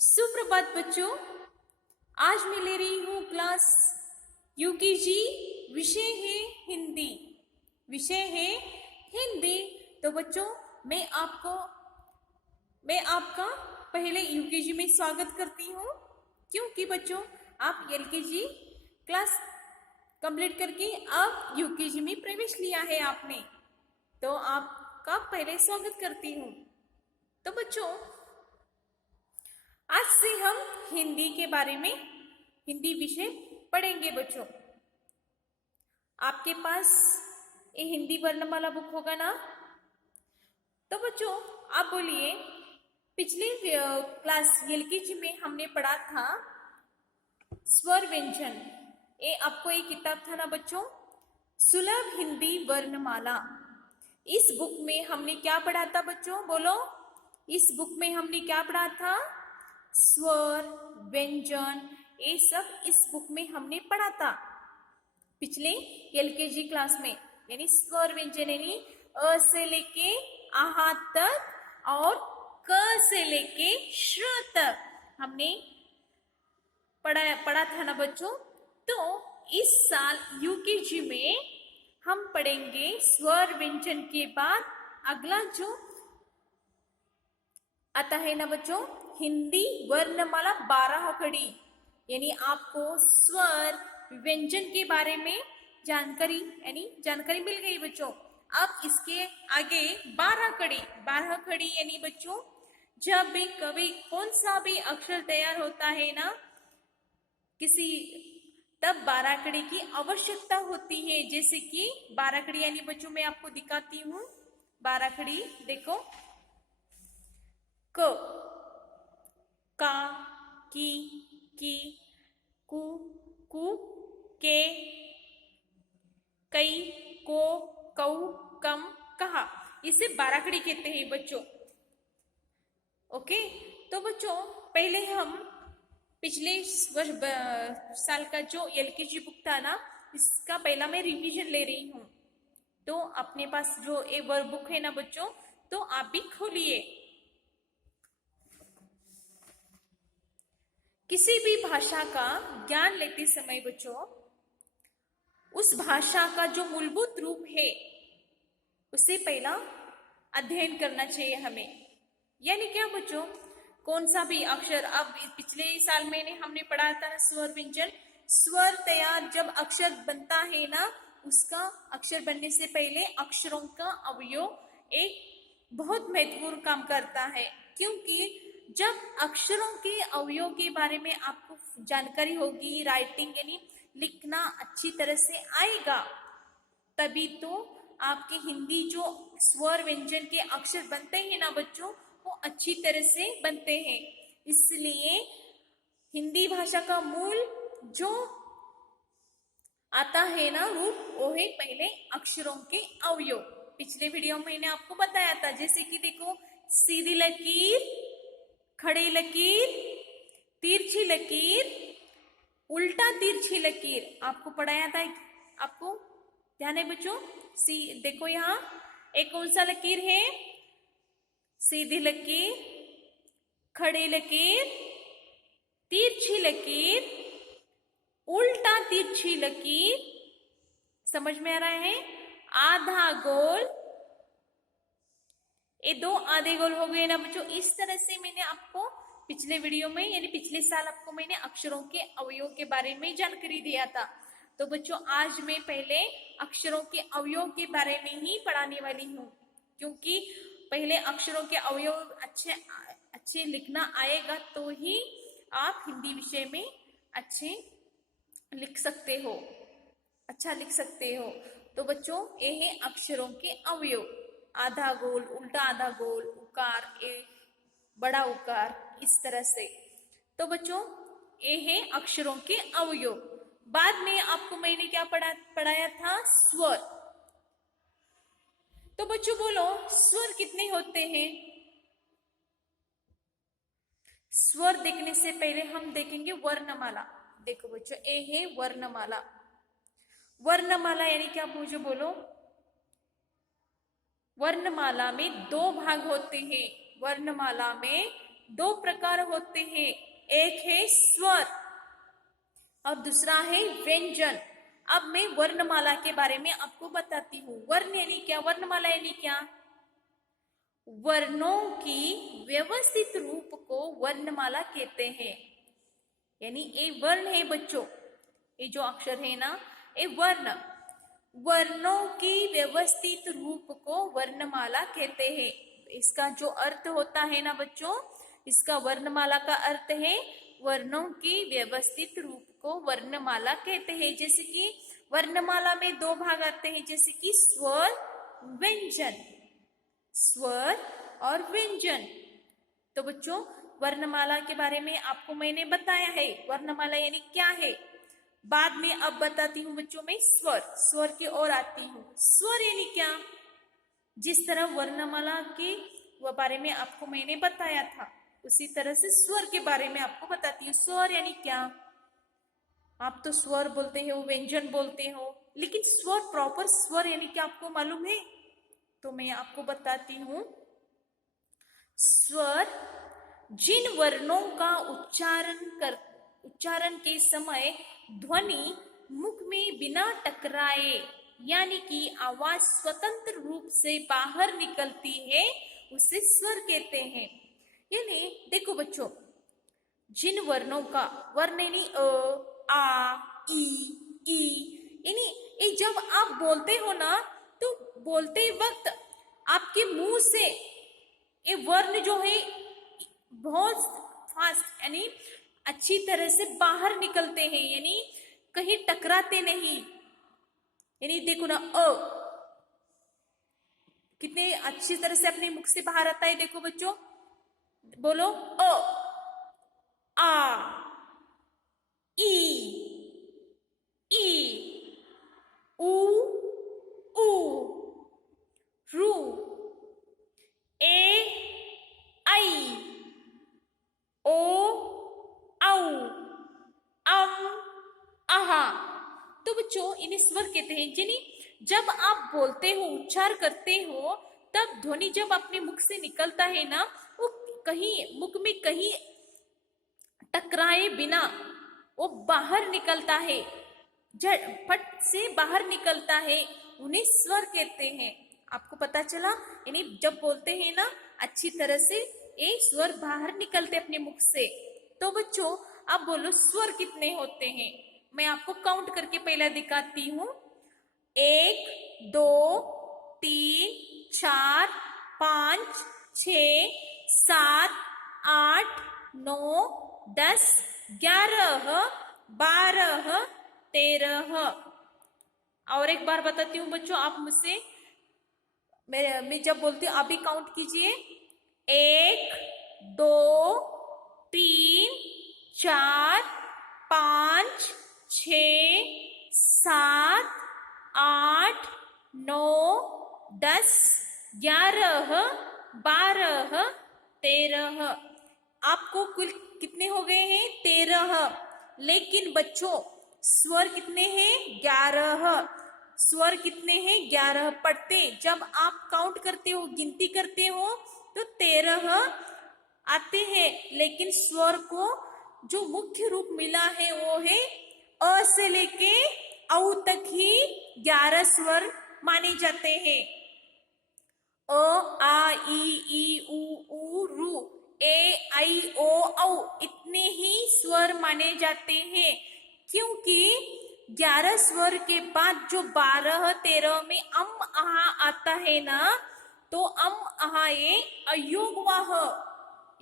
सुप्रभात बच्चों। आज मैं ले रही हूँ क्लास यूकेजी। विषय है हिंदी। विषय है हिंदी। तो बच्चों, मैं आपका पहले यूकेजी में स्वागत करती हूँ, क्योंकि बच्चों आप एलकेजी क्लास कंप्लीट करके अब यूकेजी में प्रवेश लिया है आपने, तो आपका पहले स्वागत करती हूँ। तो बच्चों, आज से हम हिंदी के बारे में हिंदी विषय पढ़ेंगे। बच्चों, आपके पास ये हिंदी वर्णमाला बुक होगा ना? तो बच्चों आप बोलिए, पिछले क्लास एलकेजी में हमने पढ़ा था स्वर व्यंजन। ये आपको एक किताब था ना बच्चों, सुलभ हिंदी वर्णमाला। इस बुक में हमने क्या पढ़ा था बच्चों? बोलो, इस बुक में हमने क्या पढ़ा था? स्वर व्यंजन, ये सब इस बुक में हमने पढ़ा था पिछले एलकेजी क्लास में। यानी स्वर व्यंजन यानी अ से लेके आहा तक और क से लेके श्र तक हमने पढ़ा था ना बच्चों। तो इस साल यूकेजी में हम पढ़ेंगे स्वर व्यंजन के बाद अगला जो आता है ना बच्चों, हिंदी वर्णमाला 12 कड़ी। यानी आपको स्वर व्यंजन के बारे में जानकारी मिल गई बच्चों। अब इसके आगे 12 कड़ी यानी बच्चों, जब भी कभी कौन सा भी अक्षर तैयार होता है ना तब 12 कड़ी की आवश्यकता होती है। जैसे कि 12 कड़ी यानी बच्चों मैं आपको दिखाती हूँ 12 कड़ी। देखो, क, का, की, कु, के, कई, को, कऊ, कम, कहा। इसे 12 कड़ी कहते हैं बच्चों। ओके, तो बच्चों पहले हम पिछले साल का जो एलकेजी बुक था ना, इसका पहला मैं रिवीजन ले रही हूँ। तो अपने पास जो ये वर्क बुक है ना बच्चों, तो आप भी खोलिए। किसी भी भाषा का ज्ञान लेते समय बच्चों, उस भाषा का जो मूलभूत रूप है उसे पहला अध्ययन करना चाहिए हमें। यानी क्या बच्चों, कौन सा भी अक्षर, अब पिछले साल में हमने पढ़ा था स्वर व्यंजन। स्वर तैयार जब अक्षर बनता है ना, उसका अक्षर बनने से पहले अक्षरों का अवयव एक बहुत महत्वपूर्ण काम करता है। क्योंकि जब अक्षरों के अवयव के बारे में आपको जानकारी होगी, राइटिंग यानी लिखना अच्छी तरह से आएगा, तभी तो आपके हिंदी जो स्वर व्यंजन के अक्षर बनते हैं ना बच्चों, वो अच्छी तरह से बनते हैं। इसलिए हिंदी भाषा का मूल जो आता है ना रूप, वो है पहले अक्षरों के अवयव। पिछले वीडियो में मैंने आपको बताया था, जैसे कि देखो, सीधी लकीर, खड़ी लकीर, तिरछी लकीर, उल्टा तिरछी लकीर आपको पढ़ाया था। आपको ध्यान है बच्चों? देखो यहाँ एक कौन सा लकीर है? सीधी लकीर, खड़ी लकीर, तिरछी लकीर, उल्टा तिरछी लकीर। समझ में आ रहा है? आधा गोल, ये 2 आधे गोल हो गए ना बच्चों। इस तरह से मैंने आपको पिछले वीडियो में यानी पिछले साल आपको मैंने अक्षरों के अवयव के बारे में जानकारी दिया था। तो बच्चों आज मैं पहले अक्षरों के अवयव के बारे में ही पढ़ाने वाली हूँ, क्योंकि पहले अक्षरों के अवयव अच्छे लिखना आएगा तो ही आप हिंदी विषय में अच्छे लिख सकते हो, अच्छा लिख सकते हो। तो बच्चों ये है अक्षरों के अवयव, आधा गोल, उल्टा आधा गोल, उकार, बड़ा उकार, इस तरह से। तो बच्चों ये है अक्षरों के अवयव। बाद में आपको मैंने क्या पढ़ाया था? स्वर। तो बच्चों बोलो, स्वर कितने होते हैं? स्वर देखने से पहले हम देखेंगे वर्णमाला। देखो बच्चों, ये है वर्णमाला। वर्णमाला यानी क्या मुझे बोलो? वर्णमाला में 2 भाग होते हैं। वर्णमाला में दो प्रकार होते हैं, एक है स्वर और दूसरा है व्यंजन। अब मैं वर्णमाला के बारे में आपको बताती हूँ। वर्ण यानी क्या, वर्णमाला यानी क्या? वर्णों की व्यवस्थित रूप को वर्णमाला कहते हैं। यानी ये वर्ण है बच्चों, ये जो अक्षर है ना, ये वर्ण, वर्णों की व्यवस्थित रूप को वर्णमाला कहते हैं। इसका जो अर्थ होता है ना बच्चों, इसका वर्णमाला का अर्थ है वर्णों की व्यवस्थित रूप को वर्णमाला कहते हैं। जैसे कि वर्णमाला में दो भाग आते हैं, जैसे कि स्वर, व्यंजन, स्वर और व्यंजन। तो बच्चों वर्णमाला के बारे में आपको मैंने बताया है, वर्णमाला यानी क्या है। बाद में अब बताती हूँ बच्चों मैं स्वर, स्वर की ओर आती हूँ। स्वर यानी क्या? जिस तरह वर्णमाला के बारे में आपको मैंने बताया था, उसी तरह से स्वर के बारे में आपको बताती हूँ। स्वर यानी क्या? आप तो स्वर बोलते हो, व्यंजन बोलते हो, लेकिन स्वर, प्रॉपर स्वर यानी क्या आपको मालूम है? तो मैं आपको बताती हूँ। स्वर जिन वर्णों का उच्चारण के समय ध्वनि मुख में बिना टकराए, यानी कि आवाज स्वतंत्र रूप से बाहर निकलती है, उसे स्वर कहते हैं। यानी देखो बच्चों, जिन वर्णों का, वर्ण यानी अ, आ, ई, यानी ये जब आप बोलते हो ना, तो बोलते वक्त आपके मुंह से ये वर्ण जो है बहुत फास्ट यानी अच्छी तरह से बाहर निकलते हैं, यानी कहीं टकराते नहीं। यानी देखो ना, अ कितने अच्छी तरह से अपने मुख से बाहर आता है। देखो बच्चों, बोलो, अ, आ, ई, उ, ऊ, रू, ए, आई, ओ, औ, अम, आहा। तो बच्चों इन्हें स्वर कहते हैं। यानी जब आप बोलते हो, उच्चार करते हो, तब ध्वनि जब अपने मुख से निकलता है ना, वो कहीं मुख में कहीं टकराए बिना वो बाहर निकलता है, झटपट से बाहर निकलता है, उन्हें स्वर कहते हैं। आपको पता चला? यानी जब बोलते हैं ना अच्छी तरह से, ये स्वर बाहर निकलते अपने मुख से। तो बच्चों अब बोलो स्वर कितने होते हैं? मैं आपको काउंट करके पहला दिखाती हूँ। 1, 2, 3, 4, 5, 6, 7, 8, 9, 10, 11, 12, 13। और एक बार बताती हूँ बच्चों, आप मुझसे, मैं जब बोलती हूँ आप भी काउंट कीजिए। 1, 2, 3, 4, 5, 6, 7, 8, 9, 10, 11, 12, 13। आपको कुल कितने हो गए हैं? 13। लेकिन बच्चों स्वर कितने हैं? 11। स्वर कितने हैं? 11। पढ़ते जब आप काउंट करते हो, गिनती करते हो, तो 13 आते हैं। लेकिन स्वर को जो मुख्य रूप मिला है वो है अ से लेके औ तक ही 11 स्वर माने जाते हैं। अ, आ, ई, उ, रू, ए, आई, ओ, औ, इतने ही स्वर माने जाते हैं। क्योंकि 11 स्वर के बाद जो 12, 13 में अम आहा आता है ना, तो अम आहा ये अयोगवाह,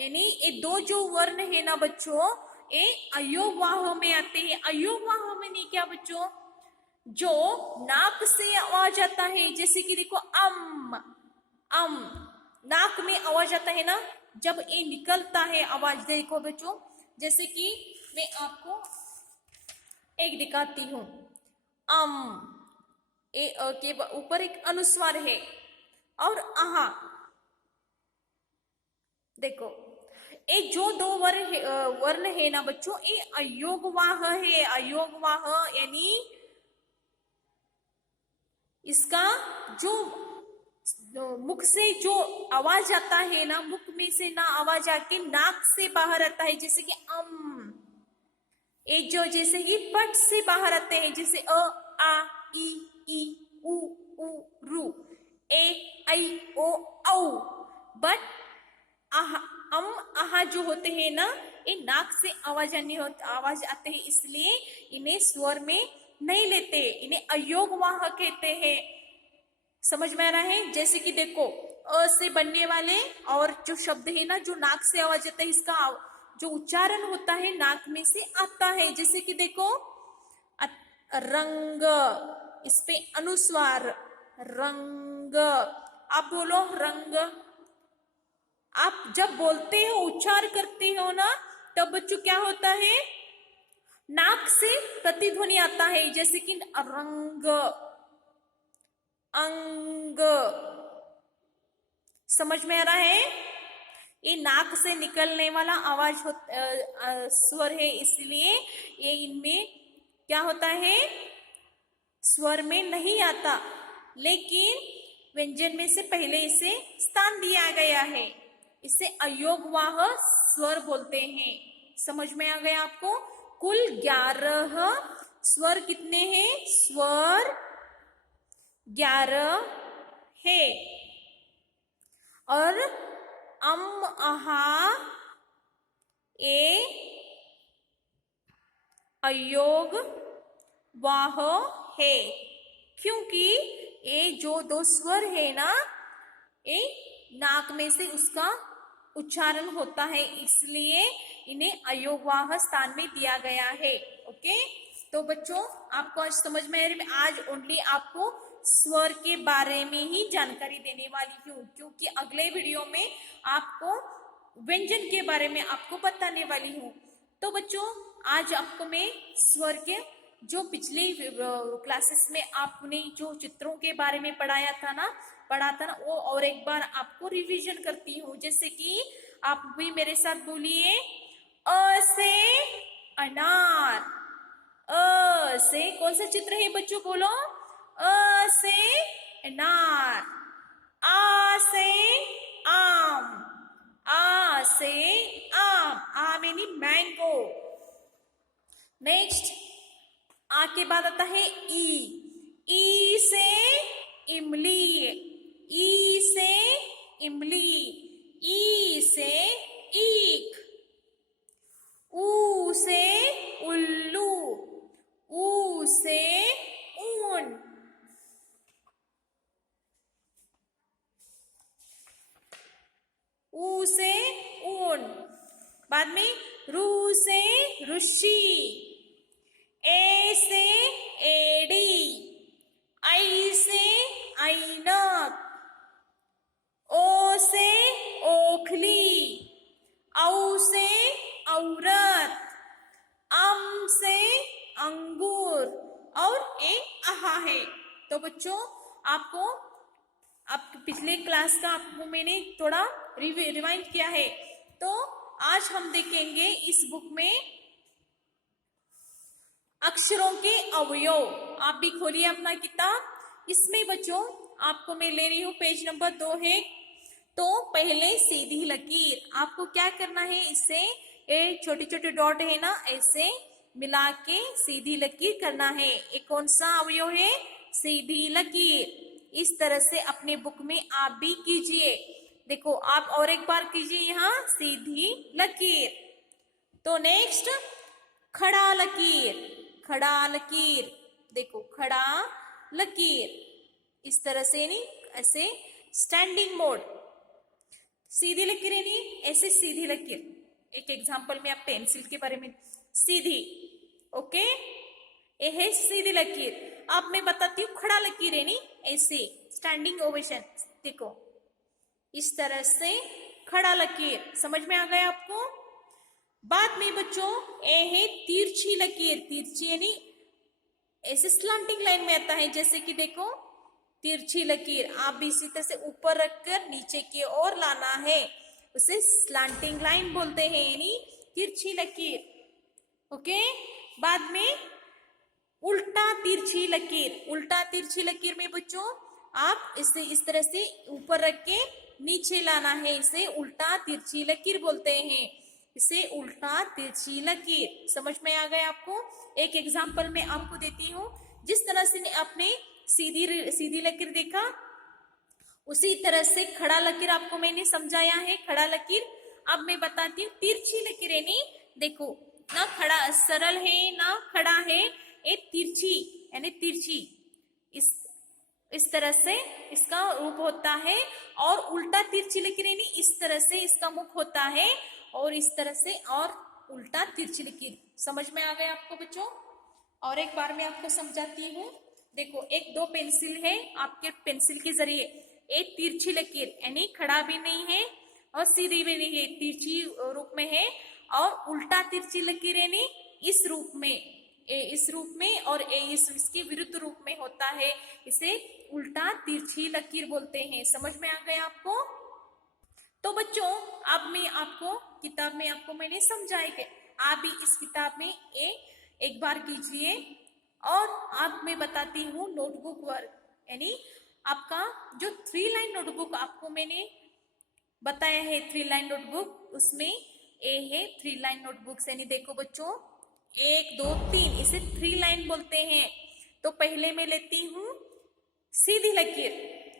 यानी ये दो जो वर्ण है ना बच्चों, ये अयोगवाह में आते हैं। अयोगवाह में नहीं क्या बच्चों, जो नाक से आवाज आता है, जैसे कि देखो अम नाक में आवाज आता है ना, जब ये निकलता है आवाज, देखो बच्चों, जैसे कि मैं आपको एक दिखाती हूं। अम, ए अ के ऊपर एक अनुस्वार है, और आहा, देखो ये जो दो वर्ण है ना बच्चों, ये अयोगवाह है। अयोगवाह यानी इसका जो मुख से जो आवाज आता है ना, मुख में से ना आवाज आके नाक से बाहर आता है, जैसे कि ए जो जैसे कि पट से बाहर आते हैं, जैसे आ ई उ रू, ए आई ओ औ। बट आहा आहा जो होते हैं ना, ये नाक से आवाज आते हैं, इसलिए इन्हें स्वर में नहीं लेते, इन्हें अयोगवाह कहते हैं। समझ में आ रहा है? जैसे कि देखो, अ से बनने वाले और जो शब्द है ना, जो नाक से आवाज आता है, इसका जो उच्चारण होता है नाक में से आता है। जैसे कि देखो, रंग, इस पे अनुस्वार, रंग। आप बोलो रंग। आप जब बोलते हो, उच्चार करते हो ना, तब बच्चों क्या होता है, नाक से प्रतिध्वनि आता है, जैसे कि रंग, अंग। समझ में आ रहा है? ये नाक से निकलने वाला आवाज स्वर है, इसलिए ये इनमें क्या होता है, स्वर में नहीं आता, लेकिन व्यंजन में से पहले इसे स्थान दिया गया है। इसे अयोगवाह स्वर बोलते हैं। समझ में आ गया आपको? कुल 11 स्वर कितने हैं? स्वर 11 है। और आहा ए अयोग वाह है, क्योंकि ये जो दो स्वर है ना, ये नाक में से उसका उच्चारण होता है, इसलिए इन्हें अयोगवाह स्थान में दिया गया है। ओके, तो बच्चों आपको आज समझ में आ रही है। आज ओनली आपको स्वर के बारे में ही जानकारी देने वाली हूँ, क्योंकि अगले वीडियो में आपको व्यंजन के बारे में आपको बताने वाली हूँ। तो बच्चों आज आपको मैं स्वर के जो पिछले क्लासेस में आपने जो चित्रों के बारे में पढ़ा था ना, वो और एक बार आपको रिवीजन करती हूँ। जैसे कि आप भी मेरे साथ बोलिए, अ से अनार। अ से कौन सा चित्र है बच्चों? बोलो, अ से अनार। आ से आम। आ से आम, आ मीनी मैंगो। नेक्स्ट, आ के बाद आता है ई से इमली। ई से इमली। ई से ईख। ऊ से उल्लू। ऊ से ऊन। ऊ से ऊन। बाद में रू से ऋषि। ए से एड़ी। आई से ऐनक। ओ से ओखली। औ से औरत। अम से अंगूर। और ए आहा है। तो बच्चों आपको आप पिछले क्लास का आपको मैंने थोड़ा रिवाइंड किया है। तो आज हम देखेंगे इस बुक में अक्षरों के अवयव। आप भी खोलिए अपना किताब। इसमें बच्चों आपको मैं ले रही हूं, पेज नंबर 2 है। तो पहले सीधी लकीर, आपको क्या करना है, इससे ये छोटे छोटे डॉट है ना, ऐसे मिला के सीधी लकीर करना है। ये कौन सा अवयव है? सीधी लकीर। इस तरह से अपने बुक में आप भी कीजिए। देखो आप और एक बार कीजिए यहाँ सीधी लकीर। तो नेक्स्ट, खड़ा लकीर। खड़ा लकीर, देखो खड़ा लकीर। इस तरह से नहीं, ऐसे स्टैंडिंग मोड। सीधी लकीर है नहीं, ऐसे सीधी लकीर। एक एग्जांपल में आप पेंसिल के बारे में, सीधी। ओके, ये है सीधी लकीर। अब मैं बताती हूँ खड़ा लकीर है नहीं, ऐसे स्टैंडिंग ओवेशन। देखो इस तरह से खड़ा लकीर। समझ में आ गया आपको? बाद में बच्चों ये है तिरछी लकीर। तिरछी यानी ऐसे स्लैंटिंग लाइन में आता है, जैसे कि देखो तिरछी लकीर। आप भी इसी तरह से ऊपर रखकर नीचे की ओर लाना है, उसे स्लैंटिंग लाइन बोलते हैं, यानी तिरछी लकीर। ओके, बाद में उल्टा तिरछी लकीर। उल्टा तिरछी लकीर में बच्चों आप इसे इस तरह से ऊपर रख के नीचे लाना है, इसे उल्टा तिरछी लकीर बोलते हैं। इसे उल्टा तिरछी लकीर। समझ में आ गया आपको? एक एग्जाम्पल मैं आपको देती हूँ। जिस तरह से आपने सीधी सीधी लकीर देखा, उसी तरह से खड़ा लकीर आपको मैंने समझाया है। खड़ा लकीर अब मैं बताती हूँ तिरछी लकीर, यानी देखो ना खड़ा सरल है ना खड़ा है, ये तिरछी यानी तिरछी। इस तरह से इसका रूप होता है। और उल्टा तिरछी लकीर यानी इस तरह से इसका मुख होता है, और इस तरह से और उल्टा तिरछी लकीर। समझ में आ गया आपको बच्चों? और एक बार मैं आपको समझाती हूँ। देखो एक दो पेंसिल है, आपके पेंसिल के जरिए एक तिरछी लकीर यानी खड़ा भी नहीं है और सीधी भी नहीं है, तिरछी रूप में है। और उल्टा तिरछी लकीर यानी इस रूप में, इस रूप में, और इसके विरुद्ध रूप में होता है। इसे उल्टा तिरछी लकीर बोलते हैं। समझ में आ गया आपको? तो बच्चों अब मैं आपको किताब में आपको मैंने समझाया है, आप भी इस किताब में एक बार कीजिए। और आप मैं बताती हूँ नोटबुक वर्क, यानी आपका जो 3 लाइन नोटबुक आपको मैंने बताया है, 3 लाइन नोटबुक, उसमें ए है 3 लाइन नोटबुक। यानी देखो बच्चों 1 2 3 इसे 3 लाइन बोलते हैं। तो पहले मैं लेती हूँ सीधी लकीर,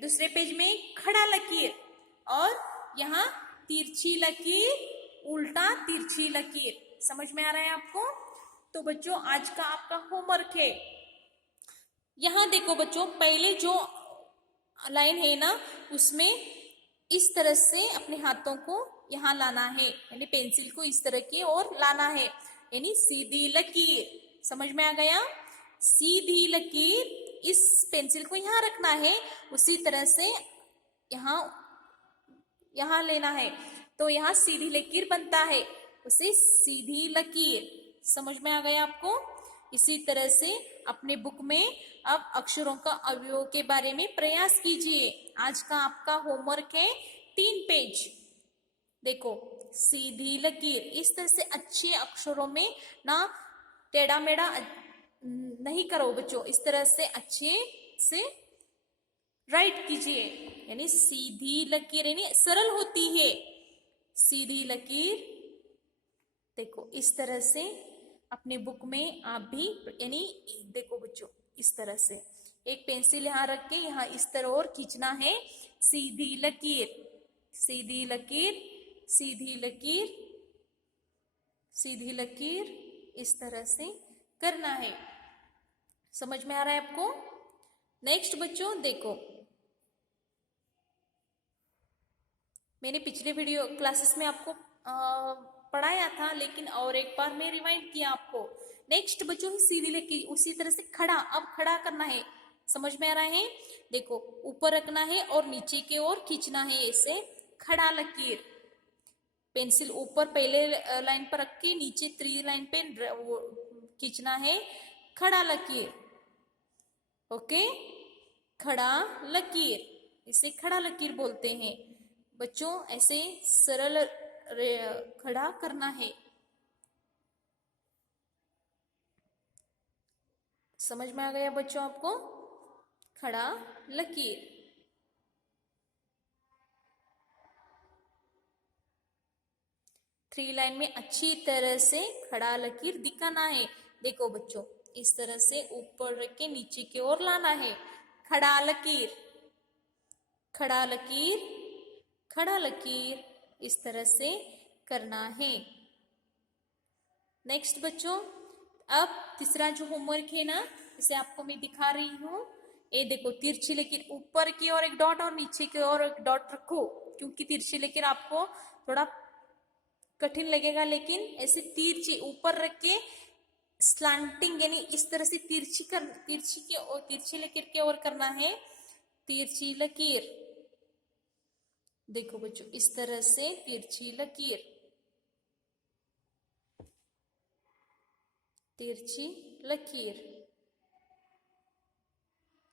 दूसरे पेज में खड़ा लकीर, और यहाँ तिरछी लकीर, उल्टा तिरछी लकीर। समझ में आ रहा है आपको? तो बच्चों आज का आपका होमवर्क है, यहाँ देखो बच्चों पहले जो लाइन है ना, उसमें इस तरह से अपने हाथों को यहाँ लाना है, यानी पेंसिल को इस तरह की ओर लाना है, यानी सीधी लकीर। समझ में आ गया? सीधी लकीर, इस पेंसिल को यहाँ रखना है, उसी तरह से यहाँ लेना है, तो यहाँ सीधी लकीर बनता है, उसे सीधी लकीर। समझ में आ गया आपको? इसी तरह से अपने बुक में अब अक्षरों का अवयव के बारे में प्रयास कीजिए। आज का आपका होमवर्क है 3 पेज। देखो सीधी लकीर, इस तरह से अच्छे अक्षरों में ना टेढ़ा मेढ़ा नहीं करो बच्चों, इस तरह से अच्छे से राइट कीजिए, यानी सीधी लकीर यानी सरल होती है सीधी लकीर। देखो इस तरह से अपने बुक में आप भी, यानी देखो बच्चों इस तरह से एक पेंसिल यहाँ रख के यहाँ इस तरह और खींचना है, सीधी लकीर, सीधी लकीर, सीधी लकीर, सीधी लकीर, इस तरह से करना है। समझ में आ रहा है आपको? नेक्स्ट बच्चों देखो, मैंने पिछले वीडियो क्लासेस में आपको पढ़ाया था, लेकिन और एक बार मैं रिवाइंड किया आपको। नेक्स्ट बच्चों सीधी लकीर, उसी तरह से खड़ा, अब खड़ा करना है। समझ में आ रहा है? देखो ऊपर रखना है और नीचे की ओर खींचना है, ऐसे खड़ा लकीर। पेंसिल ऊपर पहले लाइन पर रख के नीचे 3 लाइन पे खींचना है, खड़ा लकीर। ओके, खड़ा लकीर, इसे खड़ा लकीर बोलते हैं बच्चों। ऐसे सरल खड़ा करना है। समझ में आ गया बच्चों आपको? खड़ा लकीर। थ्री लाइन में अच्छी तरह से खड़ा लकीर दिखाना है। देखो बच्चों इस तरह से ऊपर रख के नीचे की ओर लाना है, खड़ा लकीर, खड़ा लकीर, खड़ा लकीर, इस तरह से करना है। नेक्स्ट बच्चों, अब तीसरा जो होमवर्क है ना, इसे आपको मैं दिखा रही हूँ। ये देखो तिरछी लकीर, ऊपर की ओर एक डॉट और नीचे की ओर एक डॉट रखो, क्योंकि तिरछी लकीर आपको थोड़ा कठिन लगेगा, लेकिन ऐसे तिरछी ऊपर रख के स्लैंटिंग यानी इस तरह से तिरछी लकीर की ओर करना है, तिरछी लकीर। देखो बच्चों इस तरह से तिरछी लकीर, तिरछी लकीर।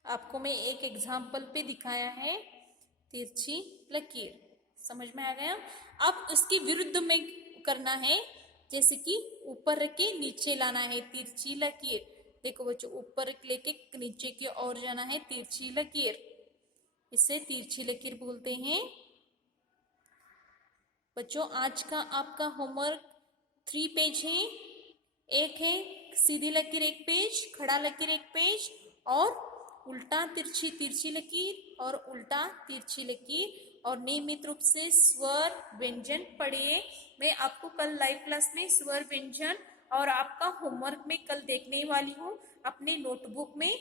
आपको मैं एक एग्जाम्पल पे दिखाया है तिरछी लकीर। समझ में आ गया? अब इसके विरुद्ध में करना है, जैसे कि ऊपर रख के नीचे लाना है, तिरछी लकीर। देखो बच्चों ऊपर लेके नीचे की ओर जाना है, तिरछी लकीर। इसे तिरछी लकीर बोलते हैं। बच्चों आज का आपका होमवर्क 3 पेज है। एक है सीधी लकीर एक पेज, खड़ा लकीर एक पेज और उल्टा तिरछी तिरछी लकीर और उल्टा तिरछी लकीर, और नियमित रूप से स्वर व्यंजन पढ़िए। मैं आपको कल लाइव क्लास में स्वर व्यंजन और आपका होमवर्क में कल देखने वाली हूँ। अपने नोटबुक में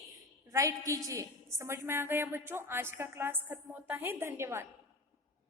राइट कीजिए। समझ में आ गया बच्चों? आज का क्लास खत्म होता है। धन्यवाद।